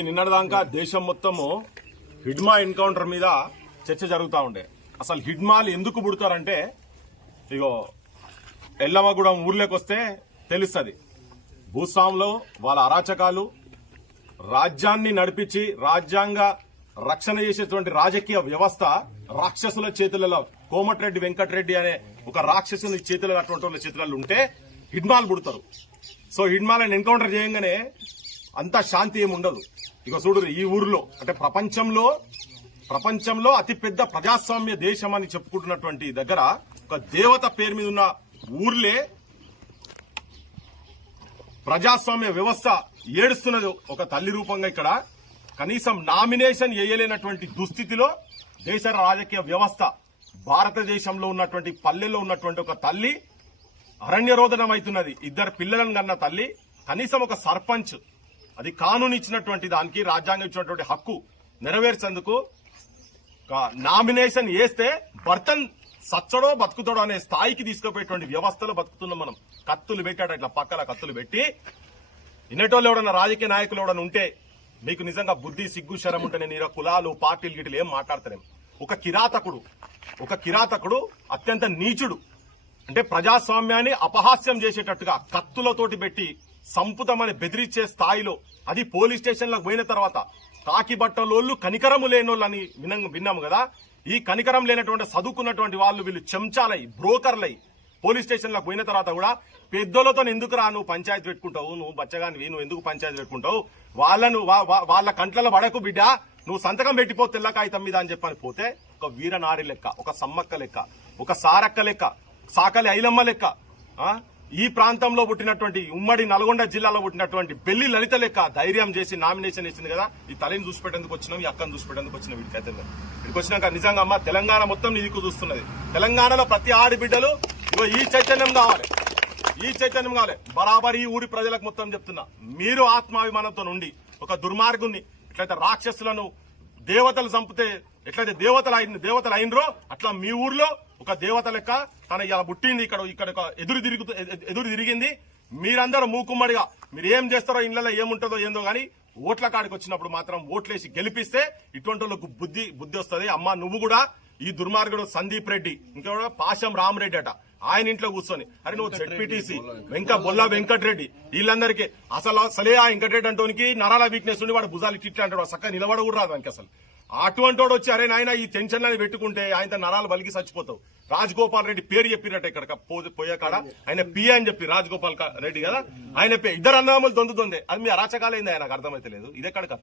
నిన్నటిదాకా దేశం మొత్తము హిడ్మా ఎన్కౌంటర్ మీద చర్చ జరుగుతూ ఉండే. అసలు హిడ్మాలు ఎందుకు పుడతారంటే ఇగో ఎల్లమ్మగూడెం ఊర్లోకి వస్తే తెలుస్తుంది. భూస్వాములు వాళ్ళ అరాచకాలు, రాజ్యాన్ని నడిపించి రాజ్యాంగ రక్షణ చేసేటువంటి రాజకీయ వ్యవస్థ రాక్షసుల చేతులలో, కోమటిరెడ్డి వెంకటరెడ్డి అనే ఒక రాక్షసుని చేతులలో, అటువంటి వాళ్ళ చేతులలో ఉంటే హిడ్మాలు పుడతారు. సో హిడ్మాలను ఎన్కౌంటర్ చేయగానే అంతా శాంతి ఏమి ఉండదు. ఇక చూడు, ఈ ఊర్లో అంటే ప్రపంచంలో అతిపెద్ద ప్రజాస్వామ్య దేశం అని చెప్పుకుంటున్నటువంటి దగ్గర ఒక దేవత పేరు మీద ఉన్న ఊర్లే ప్రజాస్వామ్య వ్యవస్థ ఏడుస్తున్నది ఒక తల్లి రూపంగా. ఇక్కడ కనీసం నామినేషన్ వేయలేనటువంటి దుస్థితిలో దేశ రాజకీయ వ్యవస్థ, భారతదేశంలో ఉన్నటువంటి పల్లెల్లో ఉన్నటువంటి ఒక తల్లి అరణ్య రోదనం అవుతున్నది. ఇద్దరు పిల్లలను కన్న తల్లి కనీసం ఒక సర్పంచ్, అది కానూను ఇచ్చినటువంటి దానికి, రాజ్యాంగం ఇచ్చినటువంటి హక్కు నెరవేర్చేందుకు నామినేషన్ వేస్తే భర్తన్ సచ్చడో బతుకుతాడో అనే స్థాయికి తీసుకుపోయేటువంటి వ్యవస్థలో బతుకుతున్నాం మనం. కత్తులు పెట్టాడు, ఇట్లా పక్కల కత్తులు పెట్టి ఇన్నటోళ్ళు ఎవడన్నా, రాజకీయ నాయకులు ఎవడన్నా ఉంటే మీకు నిజంగా బుద్ధి, సిగ్గు, శరం ఉంటే నేను కులాలు, పార్టీలు గిట్లు ఏం మాట్లాడతారేం. ఒక కిరాతకుడు అత్యంత నీచుడు, అంటే ప్రజాస్వామ్యాన్ని అపహాస్యం చేసేటట్టుగా కత్తులతోటి పెట్టి సంపుతమని బెదిరించే స్థాయిలో, అది పోలీస్ స్టేషన్లకు పోయిన తర్వాత కాకి బట్టలోళ్ళు కనికరము లేనోళ్ళని విన్నాము కదా. ఈ కనికరం లేనటువంటి చదువుకున్నటువంటి వాళ్ళు వీళ్ళు చెంచాలై, బ్రోకర్లై పోలీస్ స్టేషన్లకు పోయిన తర్వాత కూడా పెద్దోళ్ళతో ఎందుకు రా నువ్వు పంచాయతీ పెట్టుకుంటావు, నువ్వు బచ్చగానివి, నువ్వు ఎందుకు పంచాయతీ పెట్టుకుంటావు, వాళ్ళ కంట్లలో పడకు బిడ్డ, నువ్వు సంతకం పెట్టిపో తెల్ల కాగితం మీద అని చెప్పని పోతే ఒక వీరనారి లెక్క, ఒక సమ్మక్క లెక్క, ఒక సారక్క లెక్క, సాకలి ఐలమ్మ లెక్క, ఈ ప్రాంతంలో పుట్టినటువంటి ఉమ్మడి నల్గొండ జిల్లాలో పుట్టినటువంటి బెల్లి లలిత లెక్క ధైర్యం చేసి నామినేషన్ ఇచ్చింది కదా. ఈ తల్లిని చూసిపెట్టేందుకు వచ్చినాం, ఈ అక్కను చూసిపెట్టేందుకు వచ్చినాం. వీడికి వచ్చినాక నిజంగా అమ్మ తెలంగాణ మొత్తం నీకు చూస్తున్నది. తెలంగాణలో ప్రతి ఆడబిడ్డలు ఇగో ఈ చైతన్యం కావాలి. బరాబర్ ఈ ఊరి ప్రజలకు మొత్తం చెప్తున్నా, మీరు ఆత్మాభిమానంతో నుండి ఒక దుర్మార్గుని, ఎట్లయితే రాక్షసులను దేవతలు చంపితే ఎట్లయితే దేవతలు అయినరో అట్లా మీ ఊర్లో ఒక దేవత లెక్క తన ఇలా పుట్టింది. ఇక్కడ ఎదురు తిరిగింది. మీరందరూ మూకుమ్మడిగా మీరు ఏం చేస్తారో, ఇళ్లలో ఏముంటుందో ఏందో గానీ ఓట్ల కాడికి వచ్చినప్పుడు మాత్రం ఓట్లేసి గెలిపిస్తే ఇటువంటి వాళ్ళకు బుద్ధి వస్తుంది. అమ్మ నువ్వు కూడా ఈ దుర్మార్గుడు సందీప్ రెడ్డి, ఇంకా పాశం రామరెడ్డి అట, ఆయన ఇంట్లో కూర్చొని అరే నువ్వు జెడ్పీటీసీ బొల్ల వెంకటరెడ్డి, వీళ్ళందరికీ అసలే ఆ వెంకటరెడ్డి అంటోనికి నరాల వీక్నెస్ ఉండి వాడు భుజాలు ఇట్లా అంటాడు, చక్కగా నిలబడ కూడా రాదు ఆయనకి అసలు. అటువంటి వాడు వచ్చి అరే నాయన ఈ టెన్షన్లని పెట్టుకుంటే ఆయన నరాలు బలికి చచ్చిపోతావు. రాజగోపాల్ రెడ్డి పేరు చెప్పినట్టు ఇక్కడ పోయే కాడ ఆయన పిఏ అని చెప్పి రాజగోపాల్ రెడ్డి కదా, ఆయన ఇద్దరు అన్నదమ్ములు దొందే. అది మీ అరాచకాలైంది, ఆయనకు అర్థమైతే లేదు. ఇదే కాడ